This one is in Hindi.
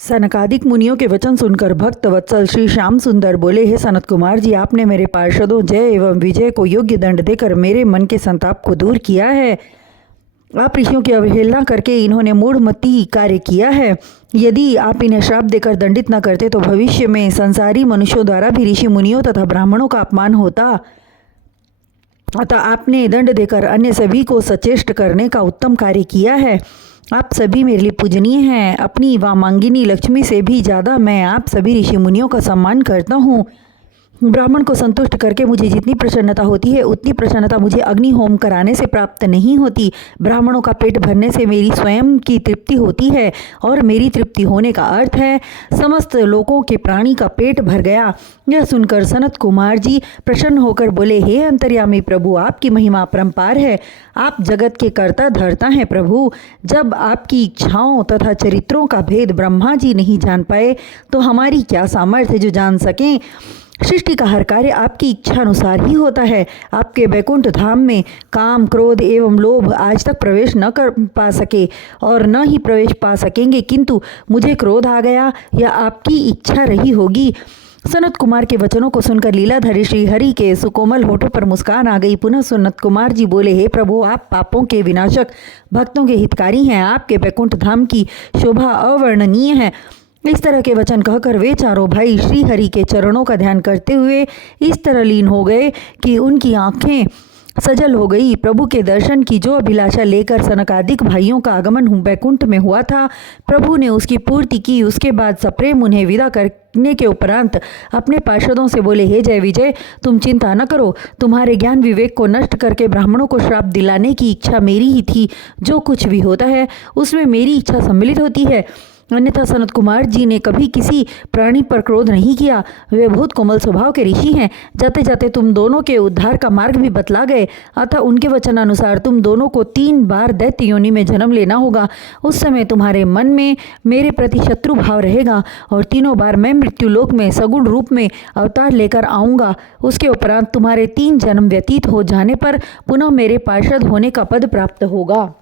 सनकादिक मुनियों के वचन सुनकर भक्त वत्सल श्री श्याम सुंदर बोले, हे सनत कुमार जी, आपने मेरे पार्षदों जय एवं विजय को योग्य दंड देकर मेरे मन के संताप को दूर किया है। आप ऋषियों की अवहेलना करके इन्होंने मूढ़मती कार्य किया है। यदि आप इन्हें श्राप देकर दंडित न करते तो भविष्य में संसारी मनुष्यों द्वारा भी ऋषि मुनियों तथा ब्राह्मणों का अपमान होता। अतः आपने दंड देकर अन्य सभी को सचेष्ट करने का उत्तम कार्य किया है। आप सभी मेरे लिए पूजनीय हैं। अपनी वामांगिनी लक्ष्मी से भी ज़्यादा मैं आप सभी ऋषि मुनियों का सम्मान करता हूँ। ब्राह्मण को संतुष्ट करके मुझे जितनी प्रसन्नता होती है उतनी प्रसन्नता मुझे अग्नि होम कराने से प्राप्त नहीं होती। ब्राह्मणों का पेट भरने से मेरी स्वयं की तृप्ति होती है और मेरी तृप्ति होने का अर्थ है समस्त लोगों के प्राणी का पेट भर गया। यह सुनकर सनत कुमार जी प्रसन्न होकर बोले, हे अंतर्यामी प्रभु, आपकी महिमा अपरंपार है। आप जगत के कर्ता धर्ता हैं प्रभु। जब आपकी इच्छाओं तथा चरित्रों का भेद ब्रह्मा जी नहीं जान पाए तो हमारी क्या सामर्थ्य जो जान सकें। सृष्टि का हर कार्य आपकी इच्छा अनुसार ही होता है। आपके वैकुंठ धाम में काम, क्रोध एवं लोभ आज तक प्रवेश न कर पा सके और न ही प्रवेश पा सकेंगे, किंतु मुझे क्रोध आ गया, यह आपकी इच्छा रही होगी। सनत कुमार के वचनों को सुनकर लीलाधारी श्री हरि के सुकोमल होठों पर मुस्कान आ गई। पुनः सनत कुमार जी बोले, हे प्रभु, आप पापों के विनाशक, भक्तों के हितकारी हैं। आपके वैकुंठ धाम की शोभा अवर्णनीय है। इस तरह के वचन कहकर वे चारों भाई श्री हरि के चरणों का ध्यान करते हुए इस तरह लीन हो गए कि उनकी आंखें सजल हो गई। प्रभु के दर्शन की जो अभिलाषा लेकर सनकादिक भाइयों का आगमन वैकुंठ में हुआ था, प्रभु ने उसकी पूर्ति की। उसके बाद सप्रेम उन्हें विदा करने के उपरांत अपने पार्षदों से बोले, हे जय विजय, तुम चिंता न करो। तुम्हारे ज्ञान विवेक को नष्ट करके ब्राह्मणों को श्राप दिलाने की इच्छा मेरी ही थी। जो कुछ भी होता है उसमें मेरी इच्छा सम्मिलित होती है। अन्यथा सनत कुमार जी ने कभी किसी प्राणी पर क्रोध नहीं किया। वे बहुत कोमल स्वभाव के ऋषि हैं। जाते जाते तुम दोनों के उद्धार का मार्ग भी बतला गए। अतः उनके वचन अनुसार तुम दोनों को 3 बार दैत्य योनि में जन्म लेना होगा। उस समय तुम्हारे मन में मेरे प्रति शत्रु भाव रहेगा और 3 बार मैं मृत्युलोक में सगुण रूप में अवतार लेकर आऊँगा। उसके उपरांत तुम्हारे 3 जन्म व्यतीत हो जाने पर पुनः मेरे पार्षद होने का पद प्राप्त होगा।